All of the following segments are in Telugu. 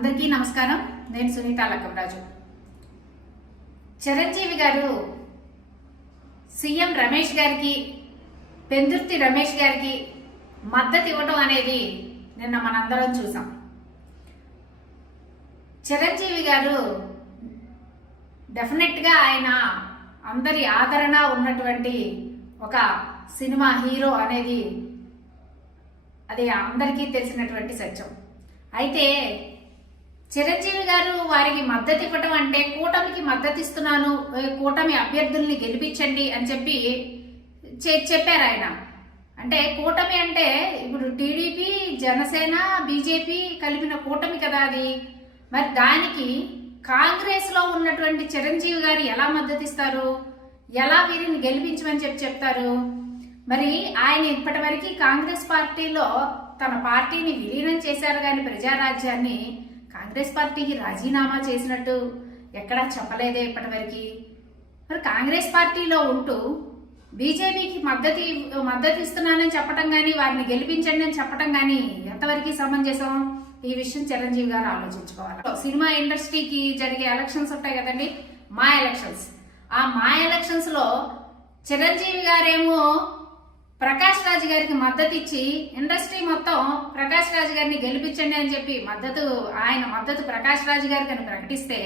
అందరికీ నమస్కారం. నేను సునీత లక్కమరాజు. చిరంజీవి గారు సీఎం రమేష్ గారికి, పెందుర్తి రమేష్ గారికి మద్దతు ఇవ్వటం అనేది నిన్న మనందరం చూసాం. చిరంజీవి గారు డెఫినెట్గా ఆయన అందరి ఆదరణ ఉన్నటువంటి ఒక సినిమా హీరో అనేది అది అందరికీ తెలిసినటువంటి సత్యం. అయితే చిరంజీవి గారు వారికి మద్దతు ఇవ్వటం అంటే కూటమికి మద్దతు ఇస్తున్నాను, కూటమి అభ్యర్థుల్ని గెలిపించండి అని చెప్పారు ఆయన. అంటే కూటమి అంటే ఇప్పుడు టీడీపీ, జనసేన, బీజేపీ కలిపిన కూటమి కదా అది. మరి దానికి కాంగ్రెస్ లో ఉన్నటువంటి చిరంజీవి గారు ఎలా మద్దతు ఇస్తారు, ఎలా వీరిని గెలిపించమని చెప్తారు? మరి ఆయన ఇప్పటి వరకు కాంగ్రెస్ పార్టీలో తన పార్టీని విలీనం చేశారు కానీ ప్రజారాజ్యాన్ని కాంగ్రెస్ పార్టీకి రాజీనామా చేసినట్టు ఎక్కడా చెప్పలేదే ఇప్పటి వరకు. మరి కాంగ్రెస్ పార్టీలో ఉంటూ బీజేపీకి మద్దతు ఇస్తున్నానని చెప్పటం కానీ, వారిని గెలిపించండి అని చెప్పటం కానీ ఎంతవరకు సమంజసం? ఈ విషయం చిరంజీవి గారు ఆలోచించుకోవాలి. సినిమా ఇండస్ట్రీకి జరిగే ఎలక్షన్స్ ఉంటాయి కదండి, మా ఎలక్షన్స్. ఆ మా ఎలక్షన్స్ లో చిరంజీవి గారేమో ప్రకాష్ రాజ్ గారికి మద్దతు ఇచ్చి ఇండస్ట్రీ మొత్తం ప్రకాష్ రాజ్ గారిని గెలిపించండి అని చెప్పి ఆయన మద్దతు ప్రకాష్ రాజ్ గారికి అని ప్రకటిస్తే,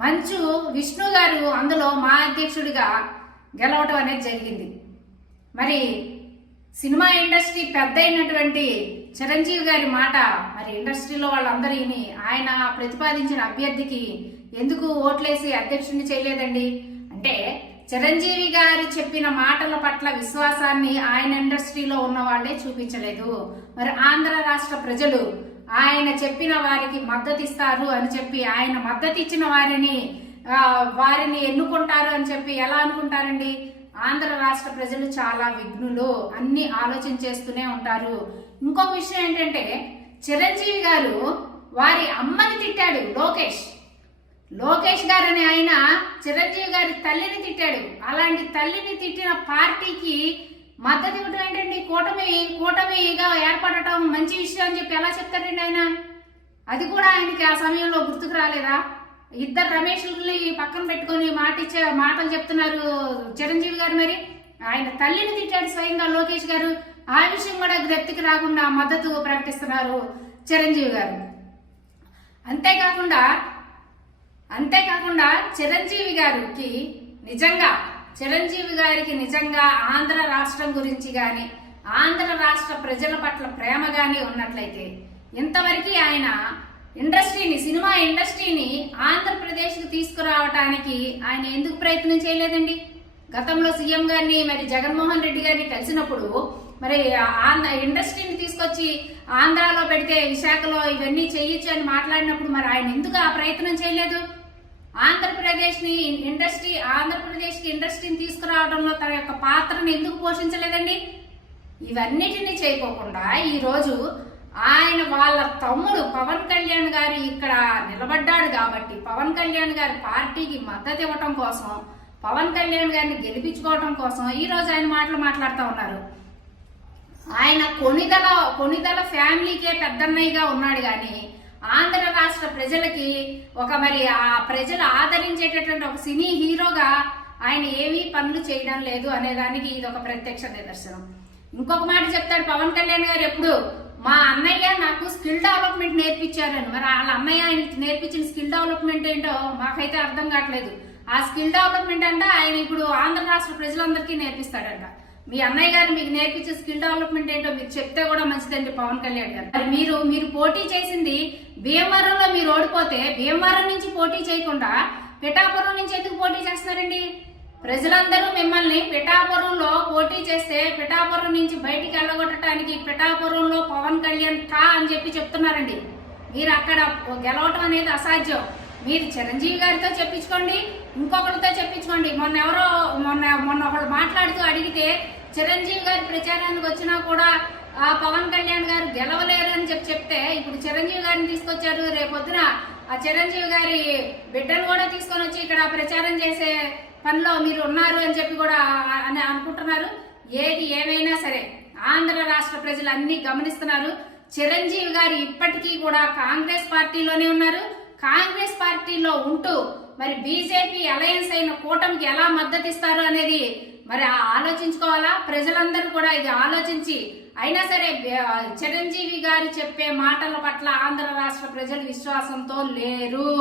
మంచు విష్ణు గారు అందులో మా అధ్యక్షుడిగా గెలవటం అనేది జరిగింది. మరి సినిమా ఇండస్ట్రీ పెద్ద అయినటువంటి చిరంజీవి గారి మాట మరి ఇండస్ట్రీలో వాళ్ళందరూ ఆయన ప్రతిపాదించిన అభ్యర్థికి ఎందుకు ఓట్లేసి అధ్యక్షుడిని చేయలేదండి? అంటే చిరంజీవి గారు చెప్పిన మాటల పట్ల విశ్వాసాన్ని ఆయన ఇండస్ట్రీలో ఉన్న వాళ్లే చూపించలేదు. మరి ఆంధ్ర రాష్ట్ర ప్రజలు ఆయన చెప్పిన వారికి మద్దతు ఇస్తారు అని చెప్పి, ఆయన మద్దతు ఇచ్చిన వారిని ఎన్నుకుంటారు అని చెప్పి ఎలా అనుకుంటారండి? ఆంధ్ర రాష్ట్ర ప్రజలు చాలా విఘ్నులు, అన్ని ఆలోచించేస్తూనే ఉంటారు. ఇంకొక విషయం ఏంటంటే, చిరంజీవి గారు వారి అమ్మని తిట్టాడు. లోకేష్ గారని ఆయన చిరంజీవి గారి తల్లిని తిట్టాడు. అలాంటి తల్లిని తిట్టిన పార్టీకి మద్దతు ఇవ్వడం ఏంటండి? కూటమిగా ఏర్పడటం మంచి విషయం అని చెప్పి ఎలా చెప్తారండి ఆయన? అది కూడా ఆయనకి ఆ సమయంలో గుర్తుకు రాలేదా? ఇద్దరు రమేష్ని పక్కన పెట్టుకొని మాటలు చెప్తున్నారు చిరంజీవి గారు. మరి ఆయన తల్లిని తిట్టాడు స్వయంగా లోకేష్ గారు. ఆ విషయం కూడా జ్ఞప్తికి రాకుండా మద్దతు ప్రకటిస్తున్నారు చిరంజీవి గారు. అంతేకాకుండా చిరంజీవి గారికి నిజంగా ఆంధ్ర రాష్ట్రం గురించి గాని, ఆంధ్ర రాష్ట్ర ప్రజల పట్ల ప్రేమ గాని ఉన్నట్లయితే ఇంతవరకు ఆయన సినిమా ఇండస్ట్రీని ఆంధ్రప్రదేశ్కి తీసుకురావటానికి ఆయన ఎందుకు ప్రయత్నం చేయలేదండి? గతంలో సీఎం గారిని మరి జగన్మోహన్ రెడ్డి గారిని కలిసినప్పుడు మరి ఇండస్ట్రీని తీసుకొచ్చి ఆంధ్రాలో పెడితే విశాఖలో ఇవన్నీ చేయొచ్చు అని మాట్లాడినప్పుడు మరి ఆయన ఎందుకు ఆ ప్రయత్నం చేయలేదు? ఆంధ్రప్రదేశ్కి ఇండస్ట్రీని తీసుకురావడంలో తన యొక్క పాత్రను ఎందుకు పోషించలేదండి? ఇవన్నిటినీ చేయకోకుండా ఈరోజు ఆయన వాళ్ళ తమ్ముడు పవన్ కళ్యాణ్ గారు ఇక్కడ నిలబడ్డాడు కాబట్టి, పవన్ కళ్యాణ్ గారి పార్టీకి మద్దతు ఇవ్వటం కోసం, పవన్ కళ్యాణ్ గారిని గెలిపించుకోవటం కోసం ఈరోజు ఆయన మాట్లాడుతూ ఉన్నారు. ఆయన కొనిదల ఫ్యామిలీకే పెద్దన్నయ్యగా ఉన్నాడు కానీ ఆంధ్ర రాష్ట్ర ప్రజలకి మరి ఆ ప్రజలు ఆదరించేటటువంటి ఒక సినీ హీరోగా ఆయన ఏమీ పనులు చేయడం లేదు అనేదానికి ఇది ఒక ప్రత్యక్ష నిదర్శనం. ఇంకొక మాట చెప్తాడు పవన్ కళ్యాణ్ గారు ఎప్పుడు, మా అన్నయ్య నాకు స్కిల్ డెవలప్మెంట్ నేర్పించారని. మరి వాళ్ళ అన్నయ్య ఆయనకి నేర్పించిన స్కిల్ డెవలప్మెంట్ ఏంటో మాకైతే అర్థం కావట్లేదు. ఆ స్కిల్ డెవలప్మెంట్ అంటే ఆయన ఇప్పుడు ఆంధ్ర రాష్ట్ర ప్రజలందరికీ నేర్పిస్తాడంట. మీ అన్నయ్య గారు మీకు నేర్పించే స్కిల్ డెవలప్మెంట్ ఏంటో మీరు చెప్తే కూడా మంచిదండి పవన్ కళ్యాణ్ గారు. మీరు పోటీ చేసింది భీమవరంలో, మీరు ఓడిపోతే భీమవరం నుంచి పోటీ చేయకుండా పిఠాపురం నుంచి ఎందుకు పోటీ చేస్తున్నారండి? ప్రజలందరూ మిమ్మల్ని పిఠాపురంలో పోటీ చేస్తే పిఠాపురం నుంచి బయటికి వెళ్ళగొట్టడానికి పిఠాపురంలో పవన్ కళ్యాణ్ అని చెప్పి చెప్తున్నారండి. మీరు అక్కడ గెలవటం అనేది అసాధ్యం. మీరు చిరంజీవి గారితో చెప్పించుకోండి, ఇంకొకరితో చెప్పించుకోండి. మొన్న ఒకళ్ళు మాట్లాడుతూ అడిగితే చిరంజీవి గారి ప్రచారానికి వచ్చినా కూడా ఆ పవన్ కళ్యాణ్ గారు గెలవలేరు అని చెప్తే ఇప్పుడు చిరంజీవి గారిని తీసుకొచ్చారు. రేపొద్దున ఆ చిరంజీవి గారి బిడ్డను కూడా తీసుకొని వచ్చి ఇక్కడ ప్రచారం చేసే పనిలో మీరు ఉన్నారు అని చెప్పి కూడా అనుకుంటున్నారు. ఏది ఏమైనా సరే ఆంధ్ర రాష్ట్ర ప్రజలు అన్ని గమనిస్తున్నారు. చిరంజీవి గారు ఇప్పటికీ కూడా కాంగ్రెస్ పార్టీలోనే ఉన్నారు. కాంగ్రెస్ పార్టీలో ఉంటూ మరి బీజేపీ అలయన్స్ అయిన కూటమికి ఎలా మద్దతు ఇస్తారు అనేది మరి ఆలోచించుకోవాలా. ప్రజలందరూ కూడా ఇది ఆలోచించి అయినా సరే చిరంజీవి గారు చెప్పే మాటల పట్ల ఆంధ్ర రాష్ట్ర ప్రజలు విశ్వాసంతో లేరు.